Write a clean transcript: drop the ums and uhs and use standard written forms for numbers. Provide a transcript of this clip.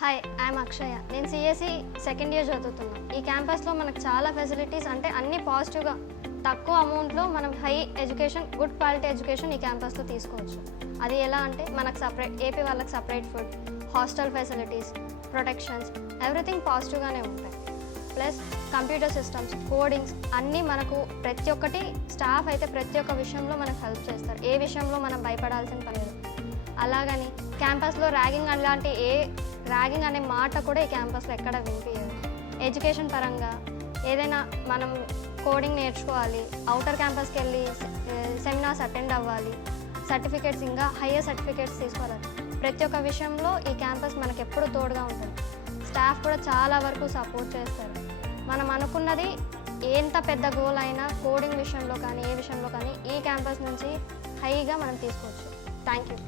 Hi, I'm అక్షయ. నేను CSC second year చదువుతున్నా. ఈ క్యాంపస్లో మనకు చాలా ఫెసిలిటీస్, అంటే అన్ని పాజిటివ్గా తక్కువ అమౌంట్లో మనం high education, good quality education ఈ క్యాంపస్లో తీసుకోవచ్చు. అది ఎలా అంటే మనకు సపరేట్, ఏపీ వాళ్ళకి separate food, hostel facilities, protections, everything పాజిటివ్గానే ఉంటాయి. ప్లస్ కంప్యూటర్ సిస్టమ్స్, కోడింగ్స్ అన్నీ మనకు ప్రతి ఒక్కటి స్టాఫ్ అయితే ప్రతి ఒక్క విషయంలో మనకు హెల్ప్ చేస్తారు. ఏ విషయంలో మనం భయపడాల్సిన పని లేదు. అలాగని క్యాంపస్లో ర్యాగింగ్ అలాంటి ర్యాగింగ్ అనే మాట కూడా ఈ క్యాంపస్లో ఎక్కడ వినిపించదు. ఎడ్యుకేషన్ పరంగా ఏదైనా మనం కోడింగ్ నేర్చుకోవాలి, అవుటర్ క్యాంపస్కి వెళ్ళి సెమినార్స్ అటెండ్ అవ్వాలి, సర్టిఫికేట్స్, ఇంకా హయ్యర్ సర్టిఫికేట్స్ తీసుకోవాలి. ప్రతి ఒక్క విషయంలో ఈ క్యాంపస్ మనకు ఎప్పుడు తోడుగా ఉంటుంది. స్టాఫ్ కూడా చాలా వరకు సపోర్ట్ చేస్తారు. మనం అనుకున్నది ఎంత పెద్ద గోల్ అయినా కోడింగ్ విషయంలో కానీ ఏ విషయంలో కానీ ఈ క్యాంపస్ నుంచి హైగా మనం తీసుకోవచ్చు. Thank you.